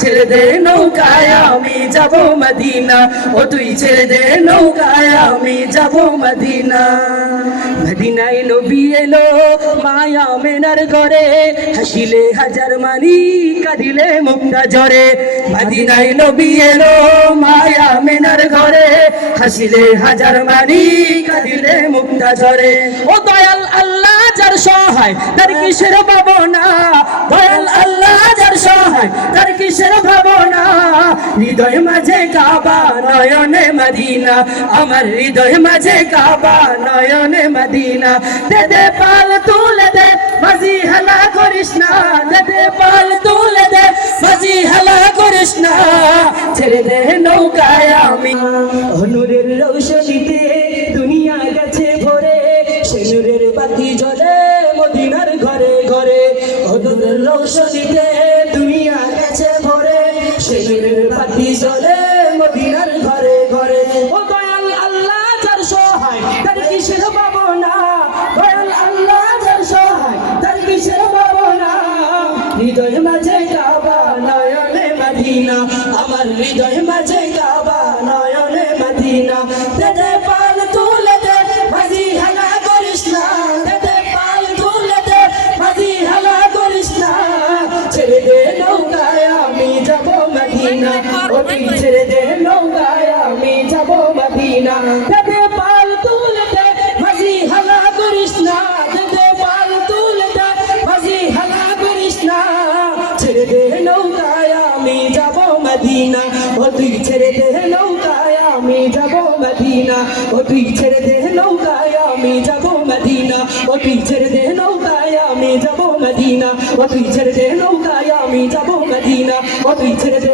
ছেড়ে দে নৌকায় আমি যাব মদিনা ও তুই ছেড়ে দে নৌকায় আমি যাব মদিনা মদিনায় নবী এলো মায়া মেনার ঘরে হাসিলে হাজার মানি কাঁদিলে মুক্তা ঝরে মদিনায় নবী এলো মায়া মেনার ঘরে হাসিলে হাজার মানি কাঁদিলে মুক্তা ঝরে ও দয়াল আল্লাহ যার সহায় তার কিসের ভাবনা দয়াল আল্লাহ যার সহায় তার কিসের ভাবনা হৃদয় মাঝে কাবা নয়নে মদিনা আমার হৃদয় মাঝে কাবা নয়নে মদিনা দে দে পাল তুলে দে মাঝি হালা করিস না দে দে পাল তুলে দে মাঝি হালা করিস না ছেড়ে দে নৌকায় আমি নূরের রৌশনীতে দুনিয়া গেছে ভরে সে নূরের বাতি জ্বলে মদিনার ঘরে ঘরে নূরের রৌশনীতে দুনিয়া গেছে ভরে সে নূরের বাতি জ্বলে মদিনার ঘরে ঘরে ও দয়াল আল্লাহ যার সহায় তার কিসের ভাবনা দয়াল আল্লাহ যার সহায় তার কিসের ভাবনা হৃদয় মাঝে কাবা নয়নে মদিনা আমার হৃদয় মাঝে কাবা নয়নে মদিনা দে দে পাল তুলে দে মাঝি হালা করিস না দে দে পাল তুলে দে মাঝি হালা করিস না ছেড়ে দে নৌকায় আমি যাব মদিনা ও তুই ছেড়ে দে নৌকায় আমি যাব মদিনা দে দে পাল তুলে দে মাঝি হালা করিস না দে দে পাল তুলে দে মাঝি হালা করিস না ছেড়ে দে নৌকায় আমি যাব মদিনা ও তুই ছেড়ে দে নৌকায় আমি যাব মদিনা ও তুই ছেড়ে দে নৌকায় আমি যাব মদিনা ও তুই ছেড়ে দে নৌকায় আমি যাব মদিনা ও তুই ছেড়ে দে নৌকায় আমি যাব মদিনা ও তুই ছেড়ে দে